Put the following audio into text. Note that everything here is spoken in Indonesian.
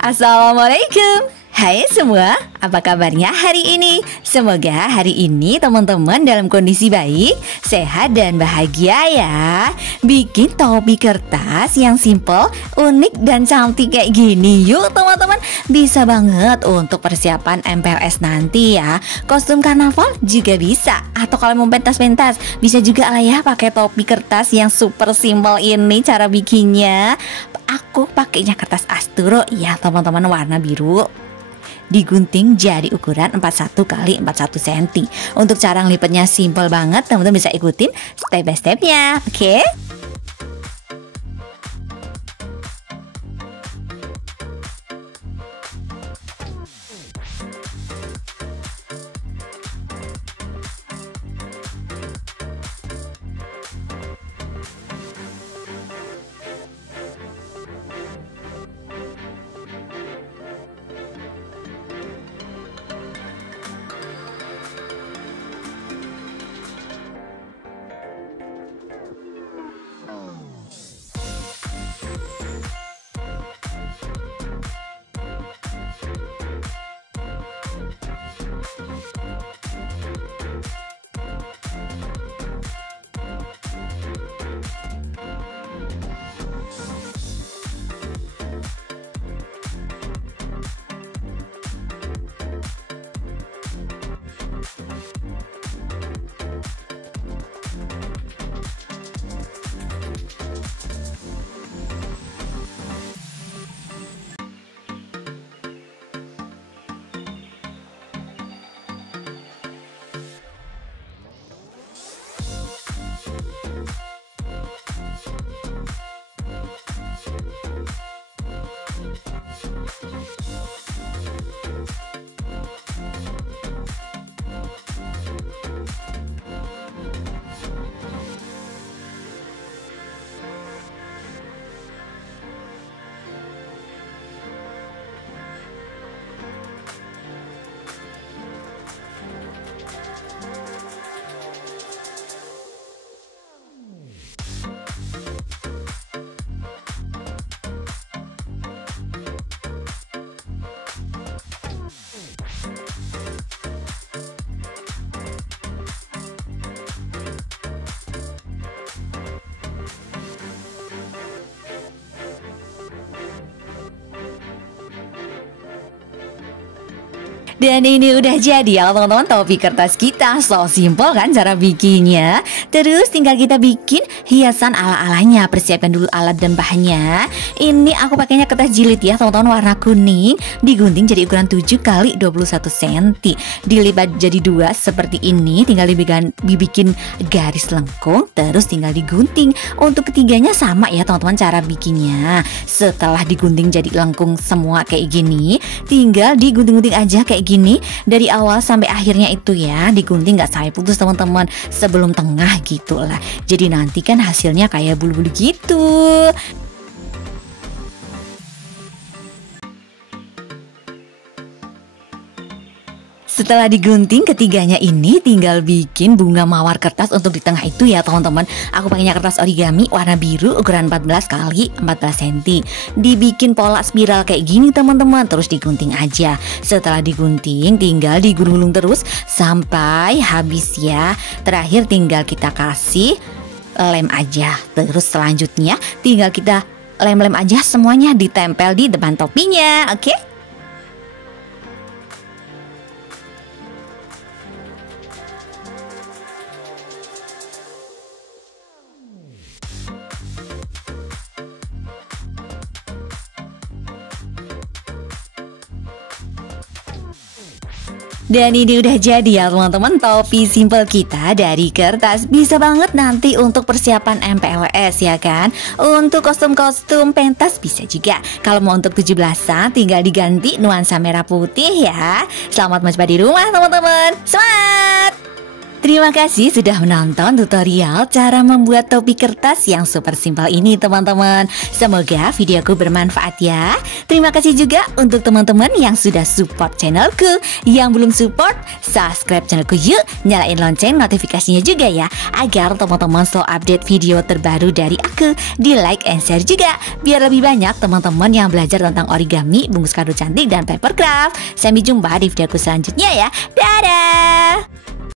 Assalamualaikum. Hai semua, apa kabarnya hari ini? Semoga hari ini teman-teman dalam kondisi baik, sehat dan bahagia ya. Bikin topi kertas yang simple, unik dan cantik kayak gini yuk teman-teman. Bisa banget untuk persiapan MPLS nanti ya. Kostum karnaval juga bisa. Atau kalau mau pentas-pentas, bisa juga lah ya pakai topi kertas yang super simple ini cara bikinnya. Aku pakainya kertas asturo ya teman-teman, warna biru. Digunting jadi ukuran 41 x 41 cm. Untuk cara ngelipetnya simple banget, teman-teman bisa ikutin step by stepnya. Oke? Dan ini udah jadi ya teman-teman, topi kertas kita. So simple kan cara bikinnya. Terus tinggal kita bikin hiasan ala-alanya. Persiapkan dulu alat dan bahannya. Ini aku pakainya kertas jilid ya teman-teman, warna kuning. Digunting jadi ukuran 7 x 21 cm. Dilipat jadi 2 seperti ini. Tinggal dibikin garis lengkung. Terus tinggal digunting. Untuk ketiganya sama ya teman-teman cara bikinnya. Setelah digunting jadi lengkung semua kayak gini, tinggal digunting-gunting aja kayak gini dari awal sampai akhirnya itu ya, digunting nggak sampai putus teman-teman, sebelum tengah gitulah. Jadi nanti kan hasilnya kayak bulu-bulu gitu. Setelah digunting ketiganya ini, tinggal bikin bunga mawar kertas untuk di tengah itu ya teman-teman. Aku pakainya kertas origami warna biru ukuran 14 x 14 cm. Dibikin pola spiral kayak gini teman-teman, terus digunting aja. Setelah digunting tinggal digulung-gulung terus sampai habis ya. Terakhir tinggal kita kasih lem aja. Terus selanjutnya tinggal kita lem-lem aja semuanya, ditempel di depan topinya. Oke? Dan ini udah jadi ya teman-teman, topi simple kita dari kertas. Bisa banget nanti untuk persiapan MPLS ya kan. Untuk kostum-kostum pentas bisa juga. Kalau mau untuk 17-an tinggal diganti nuansa merah putih ya. Selamat mencoba di rumah teman-teman. Semangat! Terima kasih sudah menonton tutorial cara membuat topi kertas yang super simpel ini teman-teman. Semoga videoku bermanfaat ya. Terima kasih juga untuk teman-teman yang sudah support channelku. Yang belum support, subscribe channelku yuk. Nyalain lonceng notifikasinya juga ya, agar teman-teman selalu update video terbaru dari aku. Di like and share juga, biar lebih banyak teman-teman yang belajar tentang origami, bungkus kado cantik, dan papercraft. Sampai jumpa di videoku selanjutnya ya. Dadah!